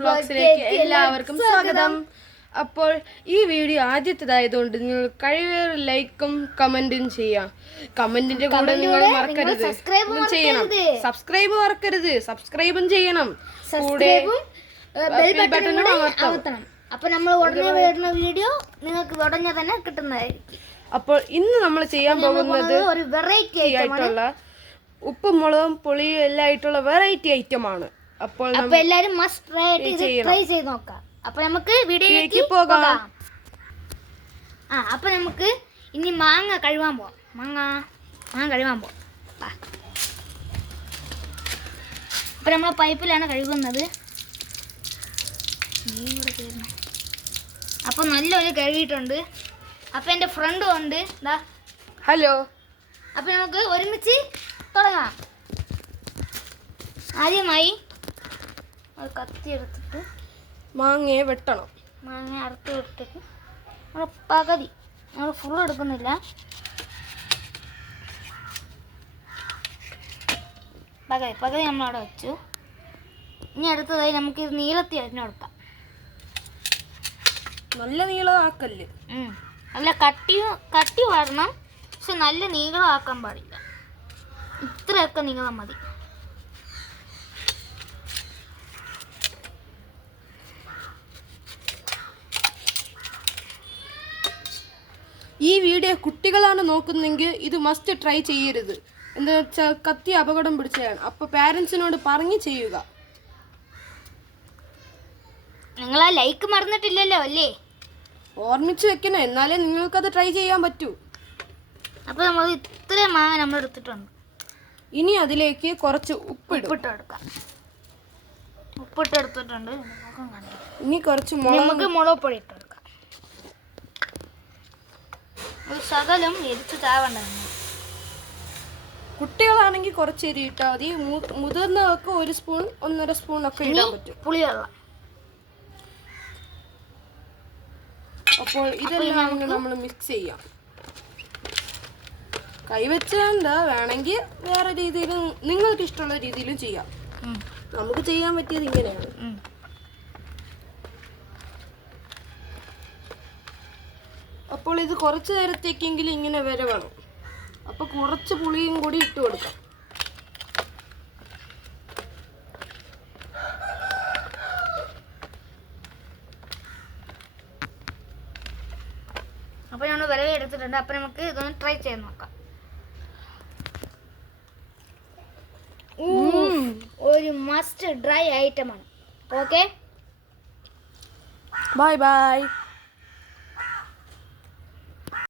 വ്ലോഗ്സിലേക്ക് എല്ലാവർക്കും സ്വാഗതം. അപ്പോൾ ഈ വീഡിയോ ആദ്യത്തേതായതുകൊണ്ട് നിങ്ങൾ കഴിവേറെ ലൈക്കും കമന്റും ചെയ്യാം. കമന്റിന്റെ കൂടെ നിങ്ങൾ മറക്കരുത്, ചെയ്യണം. സബ്സ്ക്രൈബ് മറക്കരുത്, സബ്സ്ക്രൈബും ചെയ്യണം. കൂടെ ബെൽ ബട്ടൺ അമർത്തണം. അപ്പൊ നമ്മൾ ഉടനെ വരുന്ന വീഡിയോ നിങ്ങൾക്ക് ഉടനെ തന്നെ കിട്ടുന്നതായിരിക്കും. അപ്പോൾ ഇന്ന് നമ്മൾ ചെയ്യാൻ പോകുന്നത് ഒരു വെറൈറ്റി ആയിട്ടുള്ള ഉപ്പും മുളകും പുളിയും എല്ലാം ആയിട്ടുള്ള വെറൈറ്റി ഐറ്റം ആണ്. അപ്പോൾ എല്ലാരും മസ്റ്റ് ട്രൈ ചെയ്ത് നോക്കാം. അപ്പൊ നമുക്ക് വീഡിയോയിലേക്ക് പോകാം. അപ്പൊ നമുക്ക് ഇനി മാങ്ങ കഴുകാൻ പോവാം. മാങ്ങ കഴുകാൻ പോവാം. അപ്പൊ നമ്മളെ പൈപ്പിലാണ് കഴുകുന്നത്. അപ്പൊ നല്ലൊരു കഴുകിയിട്ടുണ്ട്. അപ്പൊ എന്റെ ഫ്രണ്ടും ഉണ്ട്. ഹലോ. അപ്പൊ നമുക്ക് ഒരുമിച്ച് തുടങ്ങാം. ആദ്യമായി ഒരു കത്തി എടുത്തിട്ട് മാങ്ങയെ വെട്ടണം. മാങ്ങ അറുത്ത് വിട്ടിട്ട് നമ്മൾ പകുതി, നമ്മൾ ഫുൾ എടുക്കുന്നില്ല, പകുതി നമ്മളവിടെ വെച്ചു. ഇനി അടുത്തതായി നമുക്ക് ഇത് നീളത്തി അരിഞ്ഞു കൊടുക്കാം. നല്ല നീളമാക്കല്ല്, നല്ല കട്ടി വരണം. പക്ഷെ നല്ല നീളമാക്കാൻ പാടില്ല. ഇത്രയൊക്കെ നീളം മതി. ഈ വീഡിയോ കുട്ടികളാണ് നോക്കുന്നെങ്കിൽ ഇത് മസ്റ്റ് ട്രൈ ചെയ്യരുത്. എന്താ വെച്ചാൽ കത്തി അപകടം പിടിച്ചതാണ്. അപ്പൊ പാരന്റ്സിനോട് പറഞ്ഞ് ചെയ്യുക. നിങ്ങൾ ആ ലൈക്ക് മറന്നിട്ടില്ലല്ലോ അല്ലേ? ഓർമ്മിച്ച് വെക്കണം, എന്നാലേ നിങ്ങൾക്കത് ട്രൈ ചെയ്യാൻ പറ്റൂ. അപ്പൊ നമ്മൾ ഇത്രയും മാങ്ങ നമ്മൾ എടുത്തിട്ടുണ്ട്. ഇനി അതിലേക്ക് കുറച്ച് ഉപ്പിട്ടെടുക്കാം. ഉപ്പിട്ടെടുത്തിട്ടുണ്ട്. ഇനി കുറച്ച് നമുക്ക് മുളക് പൊടി ഇട്ടെടുക്കാം. ഒരു ശകലം എരിച്ചു ചാവണ്ട. കുട്ടികളാണെങ്കിൽ കുറച്ച് എരി ഇട്ടാൽ മതി. മുതിർന്നവർക്ക് 1 സ്പൂൺ 1.5 സ്പൂൺ ഒക്കെ ഇടാൻ പറ്റും. പുളിവെള്ളം. അപ്പോൾ ഇതെല്ലാം നമ്മൾ മിക്സ് ചെയ്യാം. കൈവച്ചാ വേണമെങ്കിൽ വേറെ രീതിയിലും നിങ്ങൾക്ക് ഇഷ്ടമുള്ള രീതിയിലും ചെയ്യാം. നമുക്ക് ചെയ്യാൻ പറ്റിയത് ഇങ്ങനെയാണ്. അപ്പോൾ ഇത് കുറച്ച് നേരത്തേക്കെങ്കിലും ഇങ്ങനെ വരവണം. അപ്പോൾ കുറച്ച് പുളിയും കൂടി ഇട്ട് കൊടുക്കാം. അപ്പോൾ നമ്മൾ വിരവി എടുത്തിട്ടുണ്ട്. അപ്പോൾ നമുക്ക് ഇതൊന്ന് ട്രൈ ചെയ്ത് നോക്കാം. ഒരു മസ്റ്റ് ഡ്രൈ ഐറ്റമാണ്. Okay, bye bye.